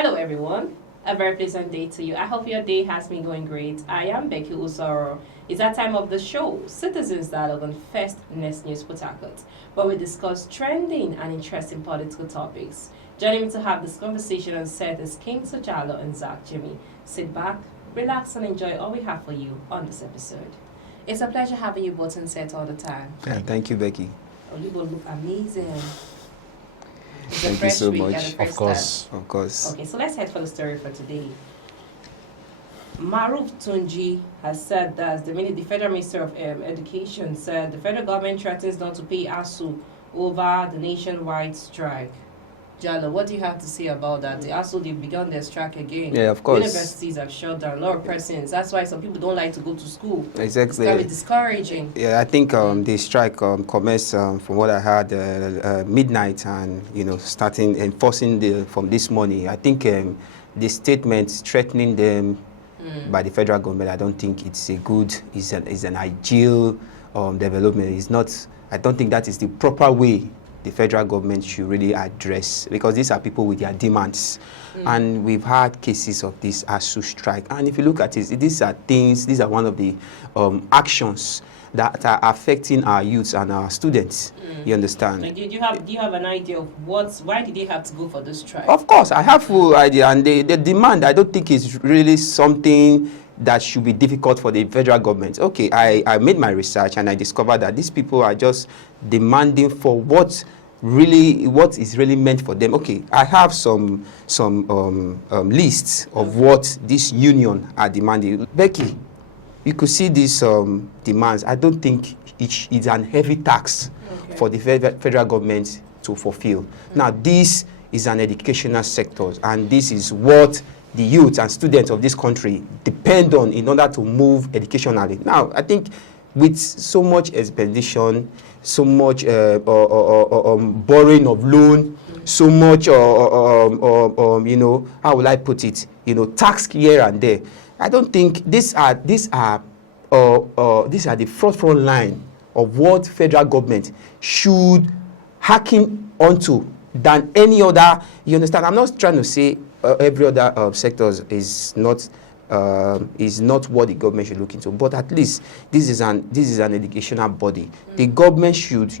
Hello everyone, a very pleasant day to you. I hope your day has been going great. I am Becky Usoro. It's that time of the show, Citizens Dialogue on First Next News Port Harcourt, where we discuss trending and interesting political topics. Joining me to have this conversation on set is King Sojalo and Zach Jimmy. Sit back, relax and enjoy all we have for you on this episode. It's a pleasure having you both on set all the time. Yeah, thank you, Becky. Oh, you both look amazing. Thank you so much. Of course. Okay, so let's head for the story for today. Maruf Tunji has said that the Federal Minister of Education said the federal government threatens not to pay Asuu over the nationwide strike. Jalo, what do you have to say about that? The Asuu, they've begun their strike again. Yeah, of course. Universities have shut down, a lot of persons. That's why some people don't like to go to school. Exactly. It's kind of discouraging. Yeah, I think the strike commenced from what I heard midnight, and starting enforcing from this morning. I think the statement threatening them by the federal government, I don't think it's it's an ideal development. It's not. I don't think that is the proper way the federal government should really address, because these are people with their demands. And we've had cases of this Asuu strike. And if you look at it, these are one of the actions that are affecting our youths and our students. You understand? Like, do you have an idea of why did they have to go for this strike? Of course, I have full idea. And the demand, I don't think is really something that should be difficult for the federal government. Okay, I made my research and I discovered that these people are just demanding for what is really meant for them. Okay, I have some lists of what this union are demanding. Becky, you could see these demands. I don't think it's an heavy tax for the federal government to fulfill. Now, this is an educational sector, and this is what the youth and students of this country depend on in order to move educationally. Now, I think with so much expedition, so much borrowing of loan, so much, how will I put it, tax here and there, I don't think these are the front line of what federal government should hearken onto than any other. You understand? I'm not trying to say every other sectors is not what the government should look into, but at least this is an educational body. The government should,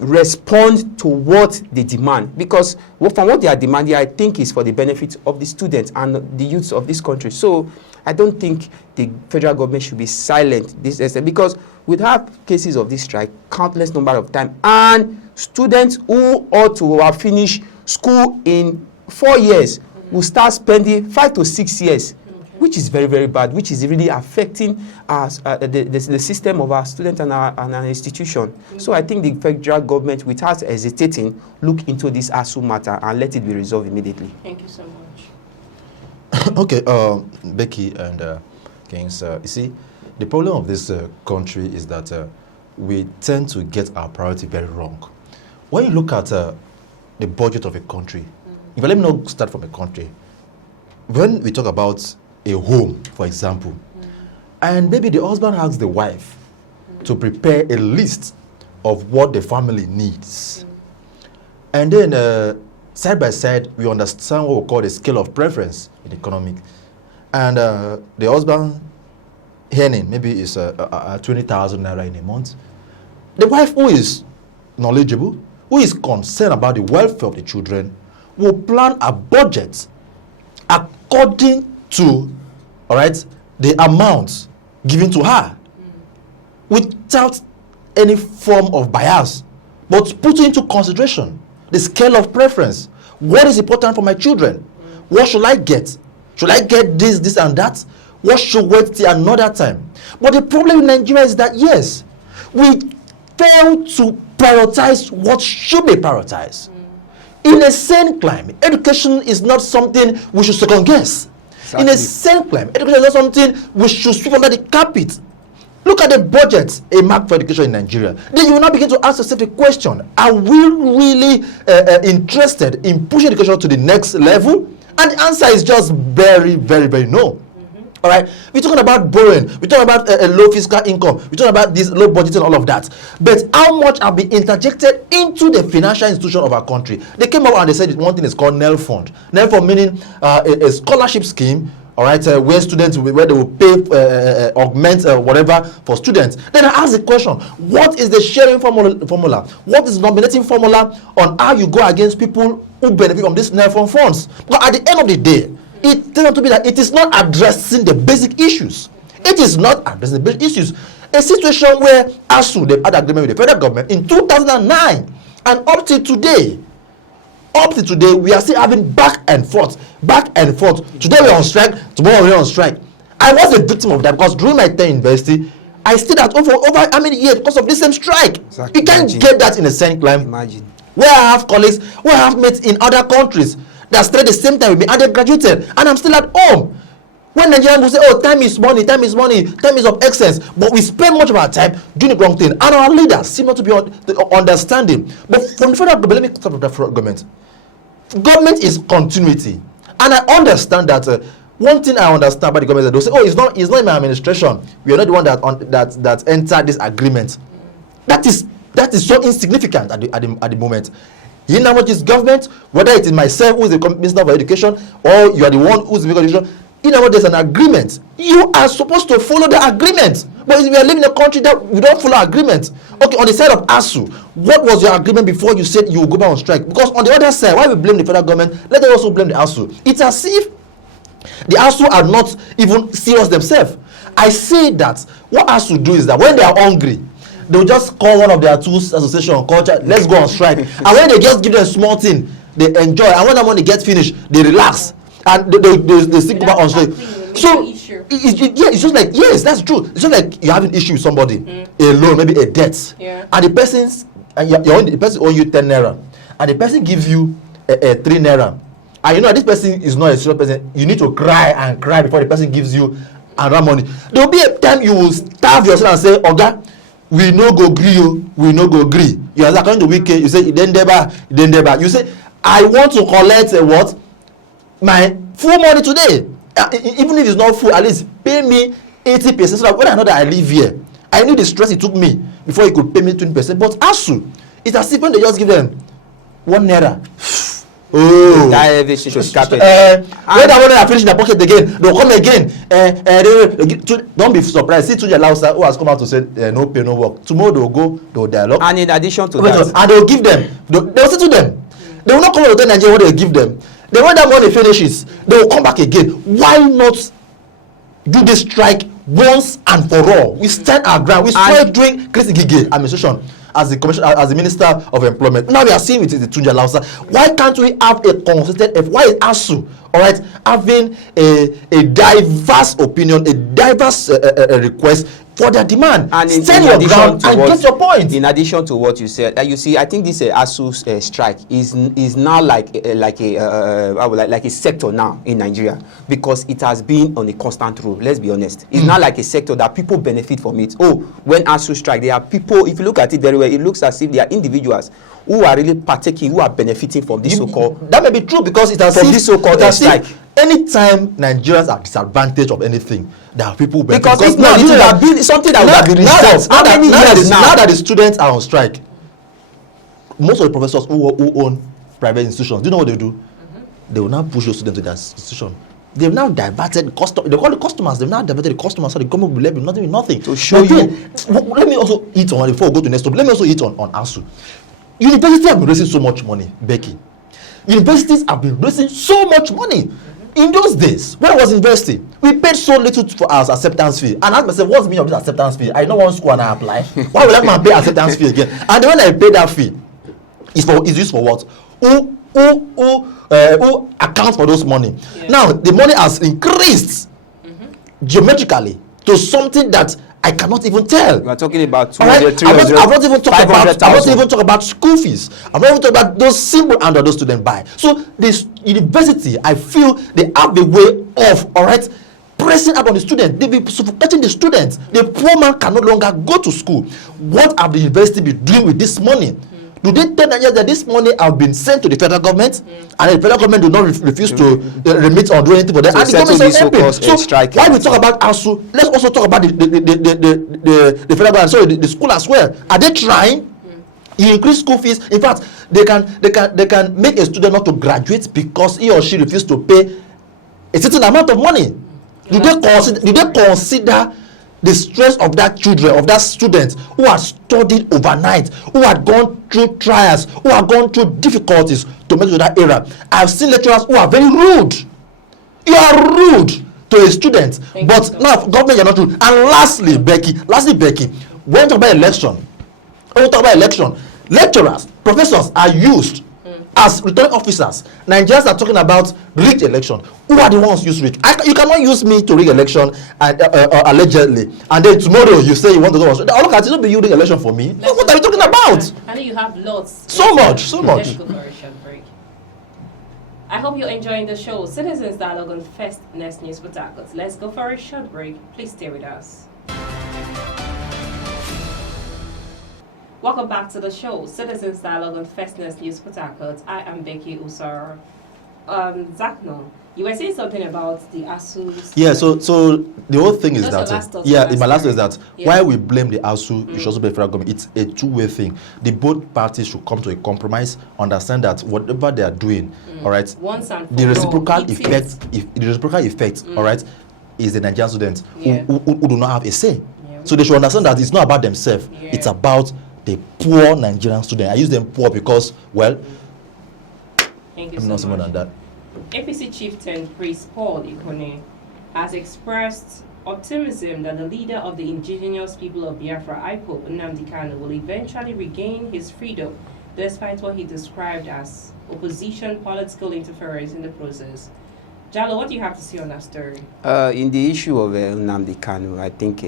respond to what they demand, because from what they are demanding, I think is for the benefit of the students and the youths of this country. So I don't think the federal government should be silent because we have cases of this strike countless number of times, and students who ought to have finished school in 4 years will start spending 5 to 6 years, which is very, very bad, which is really affecting the system of our students and our institution. So I think the federal government, without hesitating, look into this Asuu matter and let it be resolved immediately. Thank you so much. Okay, Becky and Kings, you see, the problem of this country is that we tend to get our priority very wrong. When you look at the budget of a country, if let me not start from a country, when we talk about a home, for example, and maybe the husband asks the wife to prepare a list of what the family needs, and then side by side we understand what we call the scale of preference in economic, and the husband earning maybe is 20,000 naira in a month. The wife, who is knowledgeable, who is concerned about the welfare of the children, will plan a budget according to the amount given to her, without any form of bias, but put into consideration the scale of preference. What is important for my children? What should I get? Should I get this and that? What should wait till another time? But the problem in Nigeria is that, yes, we fail to prioritize what should be prioritized. In a sane climate, education is not something we should second guess. Exactly. In a sane climate, education is not something we should sweep under the carpet. Look at the budget, a mark for education in Nigeria. Then you will now begin to ask yourself a question: are we really interested in pushing education to the next level? And the answer is just very, very, very no. All right, we're talking about borrowing, we're talking about a low fiscal income, we're talking about this low budget and all of that. But how much have been interjected into the financial institution of our country? They came up and they said one thing is called NEL fund. NEL fund meaning a scholarship scheme, all right, where students where they will pay augment whatever for students. Then I ask the question: what is the sharing formula? What is the nominating formula on how you go against people who benefit from this NEL fund funds? But at the end of the day, it turns out to be that it is not addressing the basic issues. It is not addressing the basic issues. A situation where Asuu, they had agreement with the federal government in 2009, and up to today, we are still having back and forth. Today we're on strike, tomorrow we're on strike. I was a victim of that because during my time in university, I stayed at home for over how many years because of this same strike. Exactly. You can't get that in a same climate. Imagine. Where I have colleagues, where I have mates in other countries that studied the same time with me and they graduated, and I'm still at home. When Nigerians will say, oh, time is money, time is of excess, but we spend much of our time doing the wrong thing, and our leaders seem not to be understanding. But from the federal government, let me talk about the federal government. Government is continuity, and I understand that. One thing I understand about the government is that they'll say, oh, it's not in my administration. We are not the one that entered this agreement. That is so insignificant at the moment. In how much is government, whether it is myself who is the Minister for Education or you are the one who is the Minister of Education, in how much there's an agreement, you are supposed to follow the agreement. But we are living in a country that we don't follow agreement. Okay, on the side of Asuu, what was your agreement before you said you will go back on strike? Because on the other side, why we blame the federal government, let us also blame the Asuu. It's as if the Asuu are not even serious themselves. I say that what Asuu do is that when they are hungry, they will just call one of their two association culture, let's go on strike. And when they just give them a small thing, they enjoy. And when that money gets finished, they relax. And they stick back on strike. So, it's just like, yes, that's true. It's just like you have an issue with somebody, a loan, maybe a debt. Yeah. And the person owes you 10 naira. And the person gives you a 3 naira. And you know, this person is not a serious person. You need to cry and cry before the person gives you another money. There will be a time you will starve yourself and say, Oga, we no go gree, we no go gree. You are according to weekend, you say, you say, I want to collect what? My full money today. Even if it's not full, at least pay me 80%. So that when I know that I live here, I knew the stress it took me before he could pay me 20%. But Asuu, it's as if when they just give them 1 naira. Oh, that everything should scap it. When that one finish in the pocket again, they'll come again. Don't be surprised. See Tunja Lausa who has come out to say no pay, no work. Tomorrow they'll go, they'll dialogue. And in addition to that, and they'll give them. They'll say to them, they will not come out to tell Nigeria what they give them. Then when that money finishes, they will come back again. Why not do this strike once and for all? We stand our ground. We started doing Chris Gige administration as the commissioner, as the Minister of Employment. Now we are seeing it is the Tunja Lausa. Why can't we have a consistent effort? Why is Asuu, all right, having a diverse opinion, a diverse request for their demand? And stand your ground and get your point. In addition to what you said, you see, I think this Asuu strike is now like a sector now in Nigeria, because it has been on a constant roll. Let's be honest, it's not like a sector that people benefit from it. Oh, when Asuu strike, there are people. If you look at it very well, it looks as if there are individuals who are really partaking, who are benefiting from this so-called. That may be true, because it has from this so-called strike. Anytime Nigerians are disadvantaged of anything, there are people who benefit. Because it's not something that would have been resolved. Now that the students are on strike, most of the professors who own private institutions, do you know what they do? They will now push those students to their institution. They've now diverted they call the customers. They've now diverted the customers, so the government will let them nothing. To show you. Let me also eat on, before we go to next topic, let me also eat on Asuu. Universities have been raising so much money, Becky. Universities have been raising so much money. In those days, when I was in university, we paid so little for our acceptance fee. And I asked myself, what's the meaning of this acceptance fee? I know one school and I apply. Why would I come and pay acceptance fee again? And then when I pay that fee, it's used for what? Who accounts for those money? Yeah. Now, the money has increased geometrically to something that I cannot even tell. We are talking about 200, 300, I'm not even talking about school fees. I'm not even talking about those simple and those students buy. So this university, I feel they have a way of, all right, pressing up on the students. They be suffocating the students. The poor man can no longer go to school. What have the university been doing with this money Do they tell Nigerians that this money have been sent to the federal government, and the federal government do not refuse to remit or do anything for them? And the government is helping. So while we talk about Asuu, let's also talk about the federal government, sorry, the school as well. Are they trying? You increase school fees. In fact, they can make a student not to graduate because he or she refused to pay a certain amount of money. Do they consider the stress of that children, of that student who had studied overnight, who had gone through trials, who had gone through difficulties to make it to that era? I've seen lecturers who are very rude. You are rude to a student. But now government, you're not rude. And lastly, Becky, when we talk about election, lecturers, professors are used as returning officers. Nigerians are talking about rigged election. Who are the ones use rigged? You cannot use me to rig election and allegedly, and then tomorrow you say you want to go. Look at it, not be you rig election for me. What are you talking about? I know you have lots. So much. Let's go for a short break. I hope you're enjoying the show. Citizens Dialogue on First Next News Port Harcourt. Let's go for a short break. Please stay with us. Welcome back to the show, Citizens Dialogue on First News Port Harcourt. I am Becky Usar. Zakno, you were saying something about the Asuu. Yeah, so the whole thing is that my last is that while we blame the Asuu, it should also be the federal government. It's a two-way thing. The both parties should come to a compromise, understand that whatever they are doing, all right, the reciprocal effect, all right, is the Nigerian students who do not have a say. So they should understand that it's not about themselves. It's about the poor Nigerian student. I use them poor because, well, thank you I'm so not more much. than that. APC chieftain Priest Paul Ikone has expressed optimism that the leader of the indigenous people of Biafra, IPOB, Nnamdi Kanu, will eventually regain his freedom despite what he described as opposition political interference in the process. Jallo, what do you have to say on that story? In the issue of Nnamdi Kanu, I think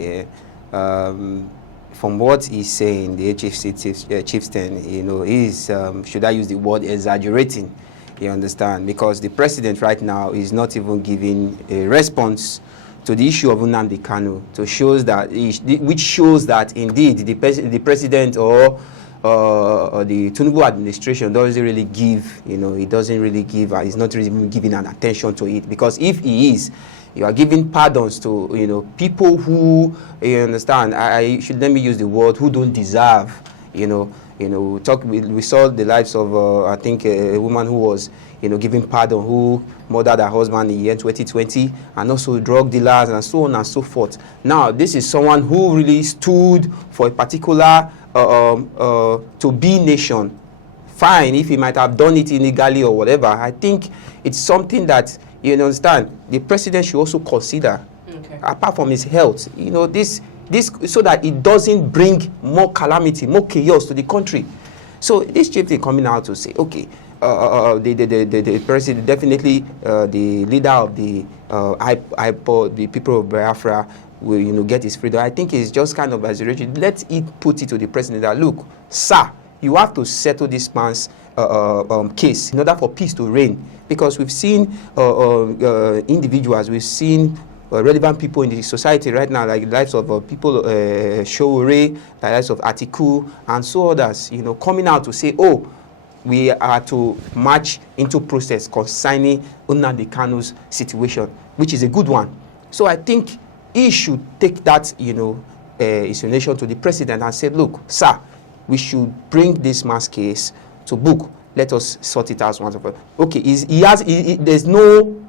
from what he's saying, the HFC chieftain, he's, should I use the word exaggerating, you understand? Because the president right now is not even giving a response to the issue of Nnamdi Kanu, which shows that indeed the president or the Tinubu administration doesn't really give, he doesn't really give, he's not really giving an attention to it. Because if he is, you are giving pardons to, people who, you understand, let me use the word, who don't deserve, we saw the lives of, I think, a woman who was, giving pardon, who murdered her husband in the year 2020, and also drug dealers and so on and so forth. Now, this is someone who really stood for a particular, to be nation. Fine, if he might have done it illegally or whatever, I think it's something that, you understand, the president should also consider, apart from his health, this so that it doesn't bring more calamity, more chaos to the country. So this chief is coming out to say, okay, the president, definitely the leader of the IPOB, the people of Biafra, will get his freedom. I think it's just kind of exaggeration. Let it put it to the president that, look, sir, you have to settle this man's case in order for peace to reign. Because we've seen individuals, we've seen relevant people in the society right now, like the lives of people, Showore, the lives of Atiku, and so others, coming out to say, oh, we are to march into process concerning Nnamdi Kanu's situation, which is a good one. So I think he should take that, insinuation to the president and say, look, sir, we should bring this man's case to book. Let us sort it out once and for all. Okay, there's no,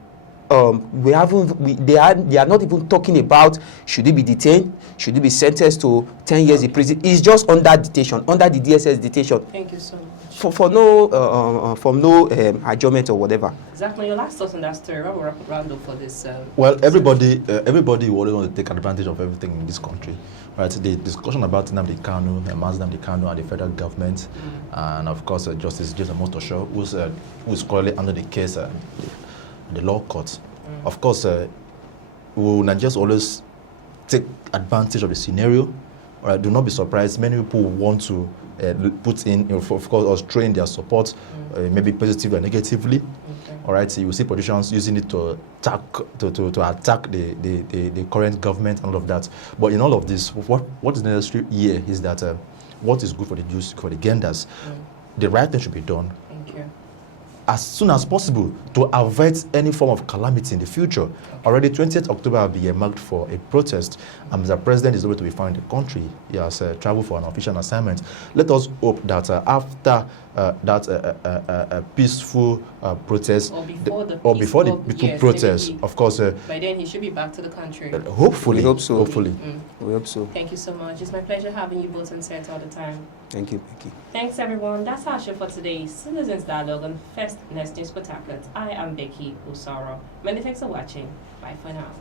they are not even talking about should he be detained, should he be sentenced to 10 years in prison. He's just under detention, under the DSS detention. Thank you so much. For no adjournment or whatever. Exactly. Your last thoughts on that story. What will round up for this? Well, everybody will always want to take advantage of everything in this country, right? The discussion about Nnamdi Kanu, Nnamdi Kanu, and the federal government, and of course Justice Jason Motosho, who's currently under the case, the law court. Of course, will Nigerians always take advantage of the scenario? Right? Do not be surprised. Many people want to put in, of course, or strain their support, maybe positively or negatively. Okay. All right, so you will see politicians using it to attack the current government and all of that. But in all of this, what is necessary here is that what is good for the youth, for the genders. The right thing should be done Thank you. as soon as possible to avert any form of calamity in the future. Already 20th October will be marked for a protest, and the president is able to be found in the country. He has traveled for an official assignment. Let us hope that after that peaceful protest, or before the peaceful protest, of course. By then he should be back to the country. Hopefully. We hope so. Hopefully. We hope so. Thank you so much. It's my pleasure having you both on set all the time. Thank you, Becky. Thanks everyone. That's our show for today. Citizens Dialogue on First Next News Port Harcourt. I am Becky Usoro. Many thanks for watching. Bye for now.